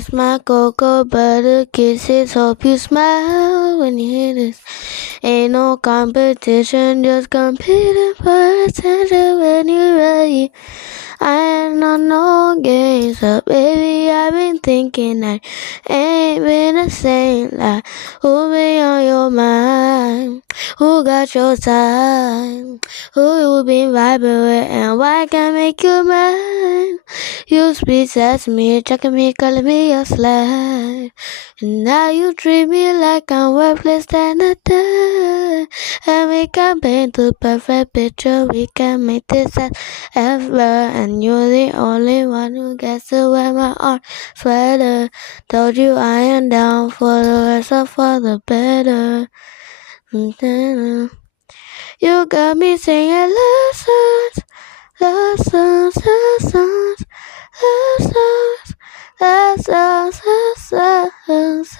Kiss my cocoa butter kisses. Hope you smile when you hear this. Ain't no competition, just competing for attention when you're ready. I ain't on no games, so baby, I've been thinking I ain't been the same. Like, who been on your mind? Who got your time? Who you been vibing with, and why can't make you mine? You sweet sesame, checking me, calling me your slut. And now you treat me like I'm worthless than a dime. And we can paint the perfect picture, we can make this as ever. And you're the only one who gets to wear my orange sweater. Told you I am down for the worse or for the better. You got me singing lessons, lessons, lessons, lessons, lessons, lessons, lessons.